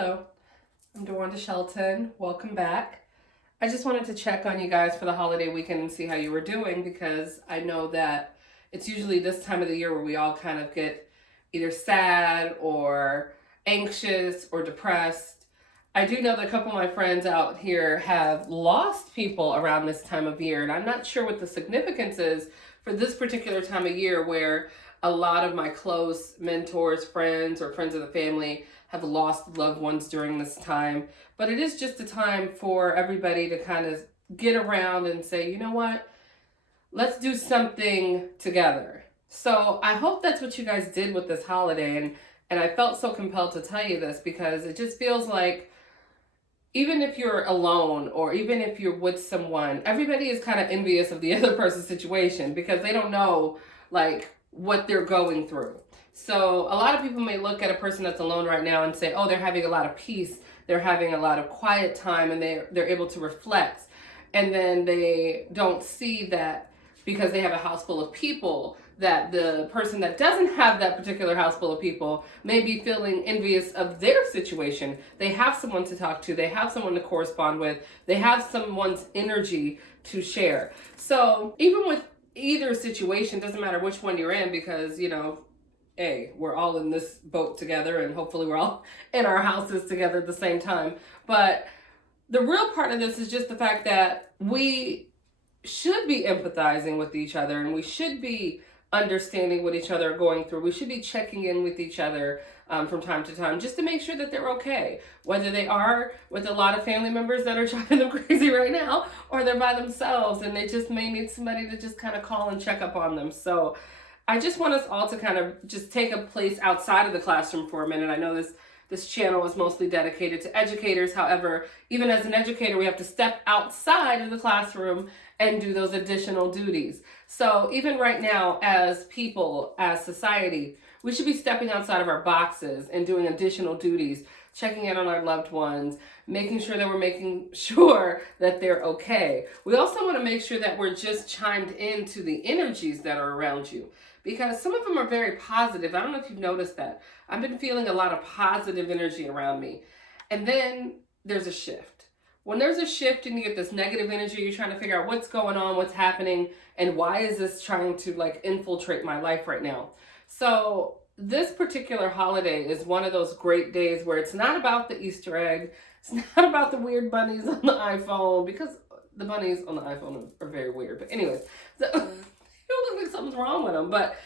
Hello, I'm DeWanda Shelton. Welcome back. I just wanted to check on you guys for the holiday weekend and see how you were doing, because I know that it's usually this time of the year where we all kind of get either sad or anxious or depressed. I do know that a couple of my friends out here have lost people around this time of year, and I'm not sure what the significance is for this particular time of year where a lot of my close mentors, friends, or friends of the family have lost loved ones during this time. But it is just a time for everybody to kind of get around and say, you know what, let's do something together. So I hope that's what you guys did with this holiday. And I felt so compelled to tell you this because it just feels like even if you're alone or even if you're with someone, everybody is kind of envious of the other person's situation because they don't know like what they're going through. So a lot of people may look at a person that's alone right now and say, oh, they're having a lot of peace. They're having a lot of quiet time and they're able to reflect. And then they don't see that because they have a house full of people, that the person that doesn't have that particular house full of people may be feeling envious of their situation. They have someone to talk to. They have someone to correspond with. They have someone's energy to share. So even with either situation, doesn't matter which one you're in, because, you know, hey, we're all in this boat together and hopefully we're all in our houses together at the same time. But the real part of this is just the fact that we should be empathizing with each other and we should be understanding what each other are going through. We should be checking in with each other from time to time just to make sure that they're okay. Whether they are with a lot of family members that are driving them crazy right now, or they're by themselves and they just may need somebody to just kind of call and check up on them. So I just want us all to kind of just take a place outside of the classroom for a minute. I know this channel is mostly dedicated to educators. However, even as an educator, we have to step outside of the classroom and do those additional duties. So even right now, as people, as society, we should be stepping outside of our boxes and doing additional duties, checking in on our loved ones, making sure that we're making sure that they're okay. We also want to make sure that we're just chimed into the energies that are around you, because some of them are very positive. I don't know if you've noticed that. I've been feeling a lot of positive energy around me. And then there's a shift. When there's a shift and you get this negative energy, you're trying to figure out what's going on, what's happening, and why is this trying to like infiltrate my life right now. So this particular holiday is one of those great days where it's not about the Easter egg. It's not about the weird bunnies on the iPhone, because the bunnies on the iPhone are very weird. But anyways, so it looks like something's wrong with them. But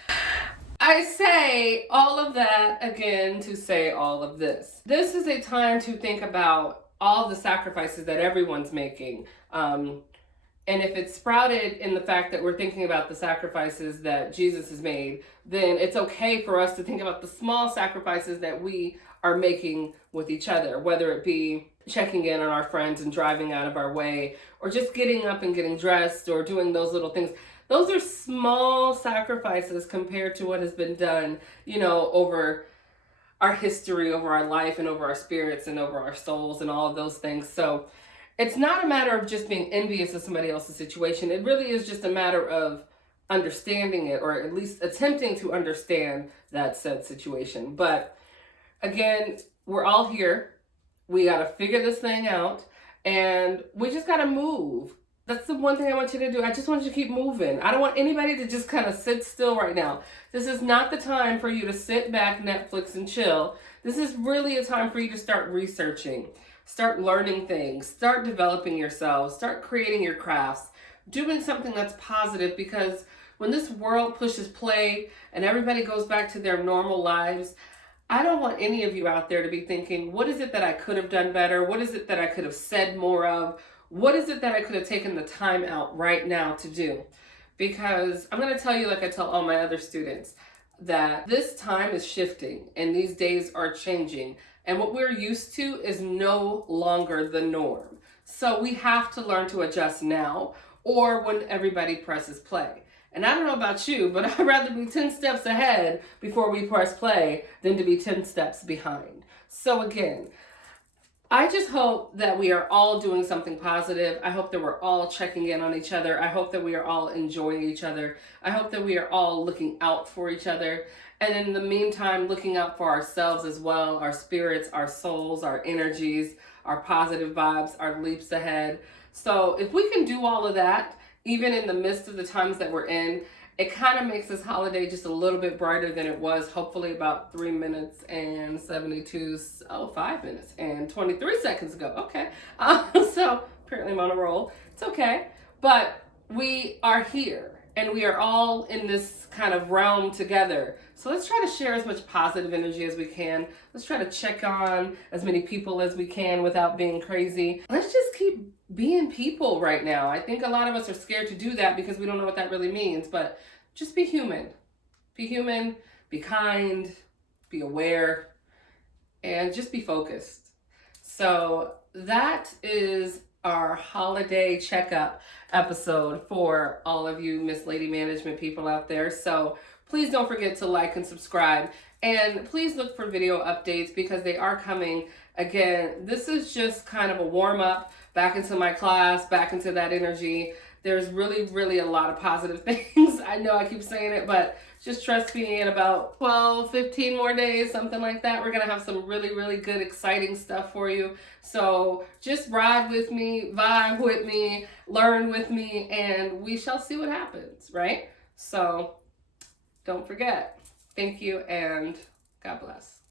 I say all of that again to say all of this. This is a time to think about all the sacrifices that everyone's making. And if it's sprouted in the fact that we're thinking about the sacrifices that Jesus has made, then it's okay for us to think about the small sacrifices that we are making with each other, whether it be checking in on our friends and driving out of our way, or just getting up and getting dressed, or doing those little things. Those are small sacrifices compared to what has been done, you know, over our history, over our life, and over our spirits, and over our souls, and all of those things. So it's not a matter of just being envious of somebody else's situation. It really is just a matter of understanding it, or at least attempting to understand that said situation. But again, we're all here. We got to figure this thing out, and we just got to move. That's the one thing I want you to do. I just want you to keep moving. I don't want anybody to just kind of sit still right now. This is not the time for you to sit back, Netflix, and chill. This is really a time for you to start researching, start learning things, start developing yourselves, start creating your crafts, doing something that's positive, because when this world pushes play and everybody goes back to their normal lives, I don't want any of you out there to be thinking, what is it that I could have done better? What is it that I could have said more of? What is it that I could have taken the time out right now to do? Because I'm going to tell you, like I tell all my other students, that this time is shifting and these days are changing. And what we're used to is no longer the norm. So we have to learn to adjust now, or when everybody presses play. And I don't know about you, but I'd rather be 10 steps ahead before we press play than to be 10 steps behind. So again, I just hope that we are all doing something positive. I hope that we're all checking in on each other. I hope that we are all enjoying each other. I hope that we are all looking out for each other. And in the meantime, looking out for ourselves as well, our spirits, our souls, our energies, our positive vibes, our leaps ahead. So if we can do all of that, even in the midst of the times that we're in, it kind of makes this holiday just a little bit brighter than it was, hopefully about 3 minutes and 72, 5 minutes and 23 seconds ago. Okay. So apparently I'm on a roll. It's okay. But we are here and we are all in this kind of realm together. So let's try to share as much positive energy as we can. Let's try to check on as many people as we can without being crazy. Let's just keep being people right now. I think a lot of us are scared to do that because we don't know what that really means, but just be human. Be human, be kind, be aware, and just be focused. So that is our holiday checkup episode for all of you Miss Lady Management people out there. So please don't forget to like and subscribe, and please look for video updates because they are coming. Again, this is just kind of a warm up back into my class, back into that energy. There's really, really a lot of positive things. I know I keep saying it, but just trust me, in about 12, 15 more days, something like that, we're going to have some really, really good, exciting stuff for you. So just ride with me, vibe with me, learn with me, and we shall see what happens, right? So don't forget. Thank you, and God bless.